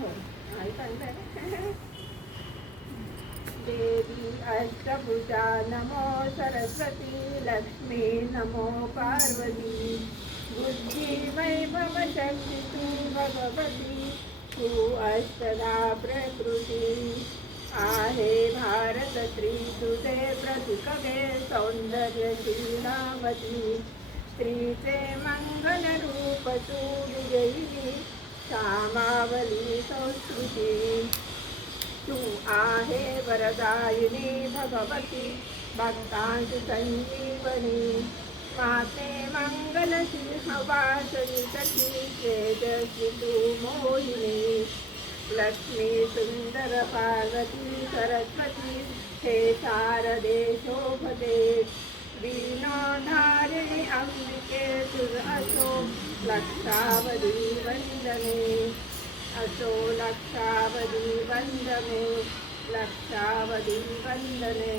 हो देवी अष्टभुजा नमो सरस्वती लक्ष्मी नमो पार्वती बुद्धि वैभव शक्ति तू भगवती तू अष्टधा प्रकृती आहे भारत स्त्री तुझे प्रतीकवे सौंदर्य शीलावती स्त्रीचे मंगल रूप तू विजयी श्यामावली संस्कृती तू आहे वरदायिनी भगवती भक्तांची संजीवनी माते मंगल सिंहवासनी सखी तेजस्वी तू मोहिनी लक्ष्मी सुंदर पार्वती सरस्वती हे शारदे शोभते वीणाधारिणी अंबिके तुझ असो लक्षावधी वंदने असो लक्षावधी वंदने लक्षावधी वंदने